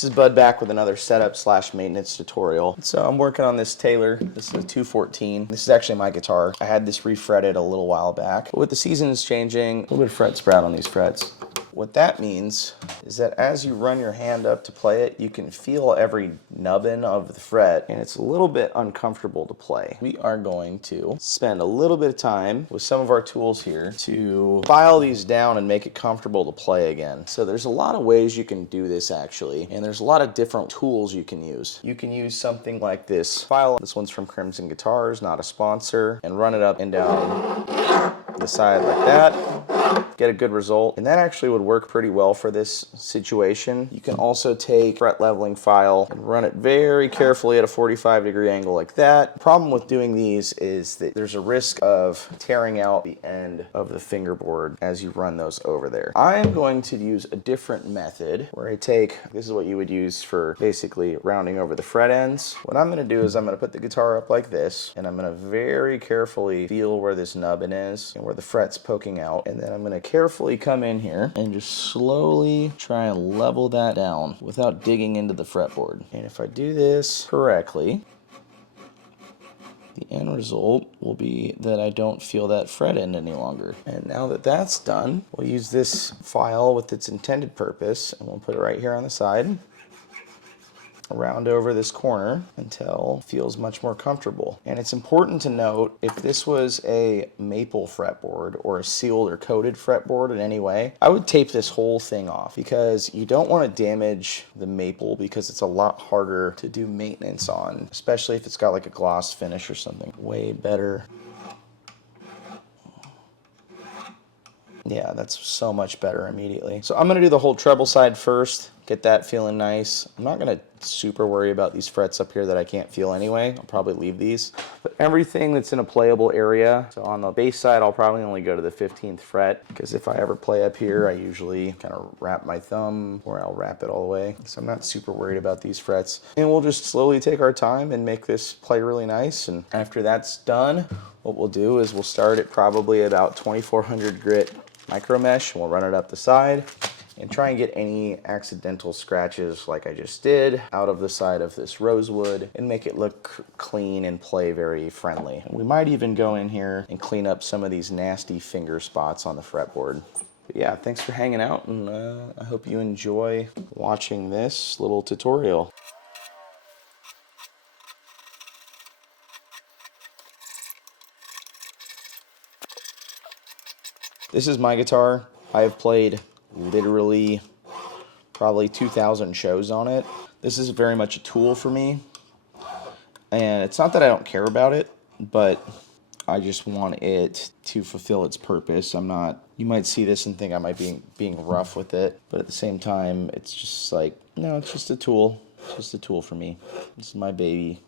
This is Bud back with another setup / maintenance tutorial. So I'm working on this Taylor. This is a 214. This is actually my guitar. I had this refretted a little while back. But with the seasons changing, a little bit of fret sprout on these frets. What that means is that as you run your hand up to play it, you can feel every nubbin of the fret, and it's a little bit uncomfortable to play. We are going to spend a little bit of time with some of our tools here to file these down and make it comfortable to play again. So there's a lot of ways you can do this actually, and there's a lot of different tools you can use. You can use something like this file. This one's from Crimson Guitars, not a sponsor, and run it up and down the side like that. Get a good result, and that actually would work pretty well for this situation. You can also take fret leveling file and run it very carefully at a 45-degree angle like that. The problem with doing these is that there's a risk of tearing out the end of the fingerboard as you run those over there. I'm going to use a different method where I take, this is what you would use for basically rounding over the fret ends. What I'm going to do is I'm going to put the guitar up like this, and I'm going to very carefully feel where this nubbin is and where the fret's poking out, and then I'm going to carefully come in here and just slowly try and level that down without digging into the fretboard. And if I do this correctly, the end result will be that I don't feel that fret end any longer. And now that that's done, we'll use this file with its intended purpose, and we'll put it right here on the side. Around over this corner until it feels much more comfortable. And it's important to note, if this was a maple fretboard or a sealed or coated fretboard in any way, I would tape this whole thing off, because you don't want to damage the maple, because it's a lot harder to do maintenance on, especially if it's got like a gloss finish or something. Way better. Yeah, that's so much better immediately. So I'm going to do the whole treble side first, get that feeling nice. I'm not going to super worry about these frets up here that I can't feel anyway. I'll probably leave these. But everything that's in a playable area, so on the bass side, I'll probably only go to the 15th fret, because if I ever play up here, I usually kind of wrap my thumb, or I'll wrap it all the way. So I'm not super worried about these frets. And we'll just slowly take our time and make this play really nice. And after that's done, what we'll do is we'll start at probably about 2400 grit micro mesh, and we'll run it up the side and try and get any accidental scratches like I just did out of the side of this rosewood and make it look clean and play very friendly. And we might even go in here and clean up some of these nasty finger spots on the fretboard. But yeah, thanks for hanging out, and I hope you enjoy watching this little tutorial. This is my guitar. I have played literally probably 2,000 shows on it. This is very much a tool for me. And it's not that I don't care about it, but I just want it to fulfill its purpose. You might see this and think I might be being rough with it, but at the same time, it's just like, no, it's just a tool. It's just a tool for me. This is my baby.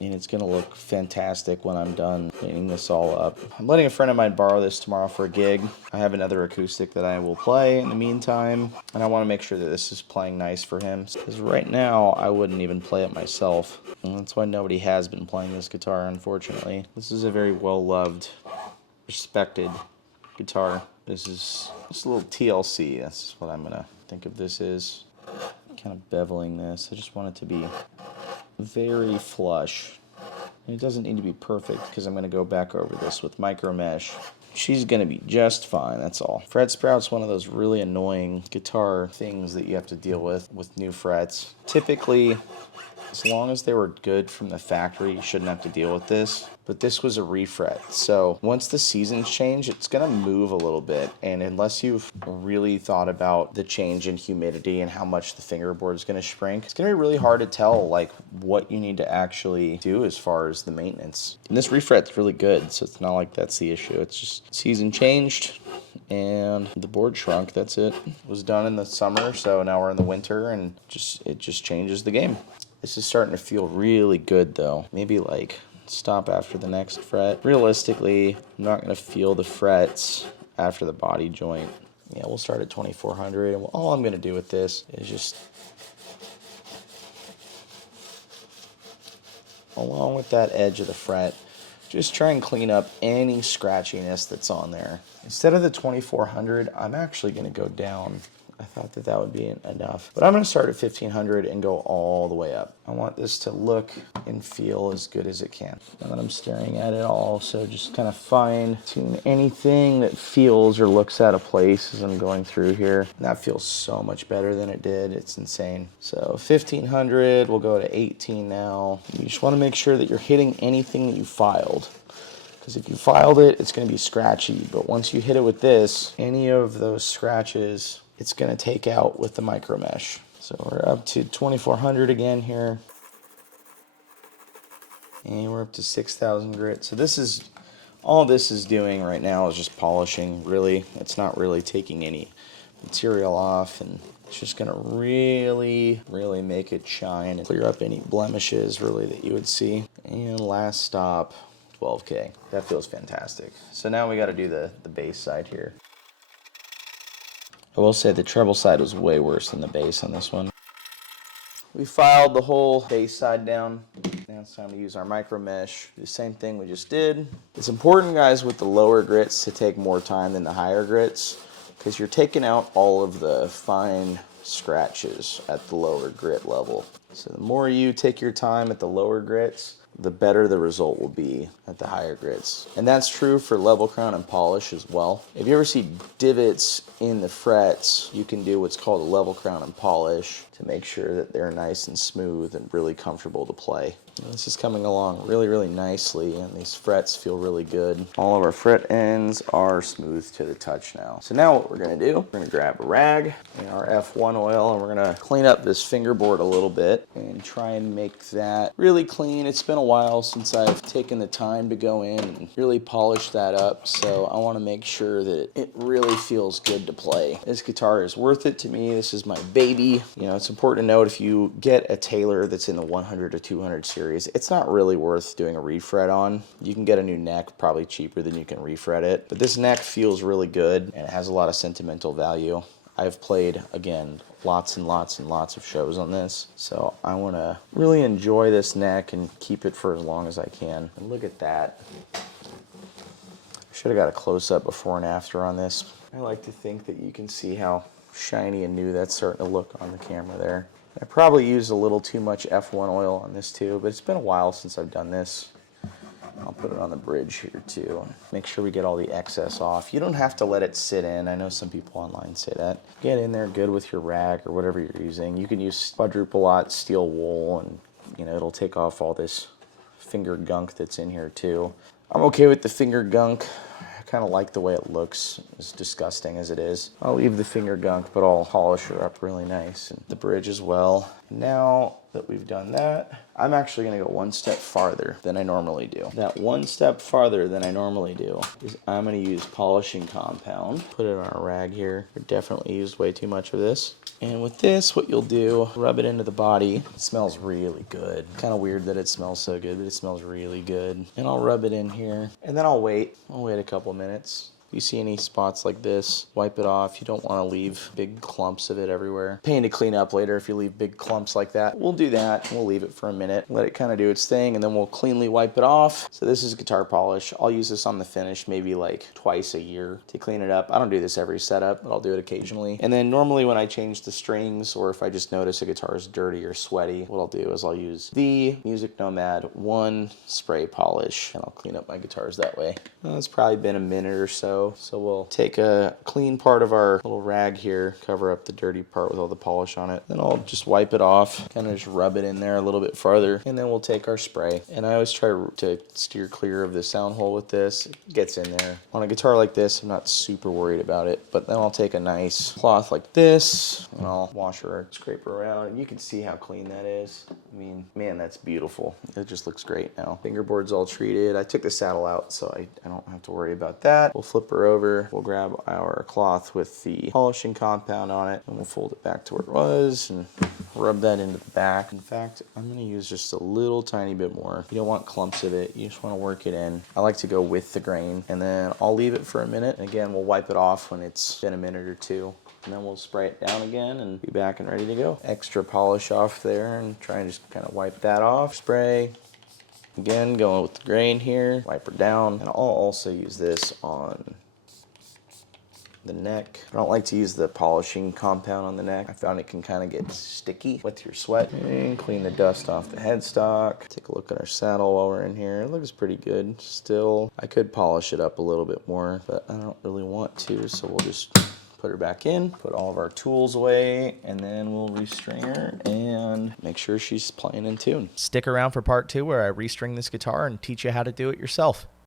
And it's going to look fantastic when I'm done cleaning this all up. I'm letting a friend of mine borrow this tomorrow for a gig. I have another acoustic that I will play in the meantime, and I want to make sure that this is playing nice for him, because right now I wouldn't even play it myself, and that's why nobody has been playing this guitar, unfortunately. This is a very well-loved, respected guitar. This is just a little TLC. That's what I'm going to think of this is. Kind of beveling this. I just want it to be very flush. And it doesn't need to be perfect, because I'm going to go back over this with micro mesh. She's going to be just fine, that's all. Fret sprout's one of those really annoying guitar things that you have to deal with new frets. Typically, as long as they were good from the factory, you shouldn't have to deal with this. But this was a refret, so once the seasons change, it's going to move a little bit, and unless you've really thought about the change in humidity and how much the fingerboard is going to shrink, it's going to be really hard to tell like what you need to actually do as far as the maintenance. And this refret's really good, so it's not like that's the issue. It's just season changed and the board shrunk. That's it. It was done in the summer, so now we're in the winter, and it just changes the game. This is starting to feel really good though. Maybe like stop after the next fret. Realistically, I'm not going to feel the frets after the body joint. Yeah, we'll start at 2400, and all I'm going to do with this is just, along with that edge of the fret, just try and clean up any scratchiness that's on there. Instead of the 2400, I'm actually going to go down I thought that that would be enough. But I'm going to start at 1500 and go all the way up. I want this to look and feel as good as it can. Now that I'm staring at it, I'll also just kind of fine tune anything that feels or looks out of place as I'm going through here. And that feels so much better than it did. It's insane. So 1500, we'll go to 18 now. You just want to make sure that you're hitting anything that you filed. Because if you filed it, it's going to be scratchy. But once you hit it with this, any of those scratches, it's going to take out with the micro mesh. So we're up to 2400 again here. And we're up to 6000 grit. So this is, all this is doing right now is just polishing, really. It's not really taking any material off, and it's just going to really, really make it shine and clear up any blemishes, really, that you would see. And last stop, 12K. That feels fantastic. So now we got to do the bass side here. I will say the treble side was way worse than the bass on this one. We filed the whole bass side down. Now it's time to use our micro mesh. Do the same thing we just did. It's important, guys, with the lower grits to take more time than the higher grits, because you're taking out all of the fine scratches at the lower grit level. So the more you take your time at the lower grits, the better the result will be at the higher grits. And that's true for level crown and polish as well. If you ever see divots in the frets, you can do what's called a level crown and polish to make sure that they're nice and smooth and really comfortable to play. And this is coming along really, really nicely, and these frets feel really good. All of our fret ends are smooth to the touch now. So now what we're gonna do, we're gonna grab a rag and our F1 oil, and we're gonna clean up this fingerboard a little bit and try and make that really clean. It's been a while since I've taken the time to go in and really polish that up, so I wanna make sure that it really feels good to play. This guitar is worth it to me. This is my baby. You know, it's important to note, if you get a Taylor that's in the 100 to 200 series, it's not really worth doing a refret on. You can get a new neck probably cheaper than you can refret it, but this neck feels really good and it has a lot of sentimental value. I've played, again, lots and lots and lots of shows on this, so I want to really enjoy this neck and keep it for as long as I can. And look at that. I should have got a close-up before and after on this. I like to think that you can see how shiny and new that's starting to look on the camera there. I probably used a little too much F1 oil on this too, but it's been a while since I've done this. I'll put it on the bridge here too. Make sure we get all the excess off. You don't have to let it sit in. I know some people online say that. Get in there good with your rag or whatever you're using. You can use quadruple aught steel wool, and you know, it'll take off all this finger gunk that's in here too. I'm okay with the finger gunk. I kind of like the way it looks, as disgusting as it is. I'll leave the finger gunk, but I'll polish her up really nice, and the bridge as well. Now that we've done that, I'm actually going to go one step farther than I normally do. That one step farther than I normally do is I'm going to use polishing compound. Put it on a rag here. I definitely used way too much of this. And with this, what you'll do, rub it into the body. It smells really good. Kind of weird that it smells so good, but it smells really good. And I'll rub it in here, and then I'll wait. I'll wait a couple minutes. If you see any spots like this, wipe it off. You don't want to leave big clumps of it everywhere. Pain to clean up later if you leave big clumps like that. We'll do that. We'll leave it for a minute. Let it kind of do its thing, and then we'll cleanly wipe it off. So this is guitar polish. I'll use this on the finish maybe like twice a year to clean it up. I don't do this every setup, but I'll do it occasionally. And then normally when I change the strings, or if I just notice a guitar is dirty or sweaty, what I'll do is I'll use the Music Nomad 1 spray polish, and I'll clean up my guitars that way. It's probably been a minute or so. So we'll take a clean part of our little rag here, cover up the dirty part with all the polish on it. Then I'll just wipe it off, kind of just rub it in there a little bit farther, and then we'll take our spray. And I always try to steer clear of the sound hole with this. It gets in there. On a guitar like this, I'm not super worried about it, but then I'll take a nice cloth like this, and I'll wash her, scrape her around, and you can see how clean that is. I mean, man, that's beautiful. It just looks great now. Fingerboard's all treated. I took the saddle out, so I don't have to worry about that. We'll flip her over. We'll grab our cloth with the polishing compound on it, and we'll fold it back to where it was and rub that into the back. In fact, I'm going to use just a little tiny bit more. You don't want clumps of it. You just want to work it in. I like to go with the grain, and then I'll leave it for a minute. And again, we'll wipe it off when it's been a minute or two. And then we'll spray it down again and be back and ready to go. Extra polish off there, and try and just kind of wipe that off. Spray. Again, going with the grain here. Wipe her down. And I'll also use this on the neck. I don't like to use the polishing compound on the neck. I found it can kind of get sticky with your sweat. And clean the dust off the headstock. Take a look at our saddle while we're in here. It looks pretty good still. I could polish it up a little bit more, but I don't really want to, so we'll just put her back in, put all of our tools away, and then we'll restring her and make sure she's playing in tune. Stick around for part 2 where I restring this guitar and teach you how to do it yourself.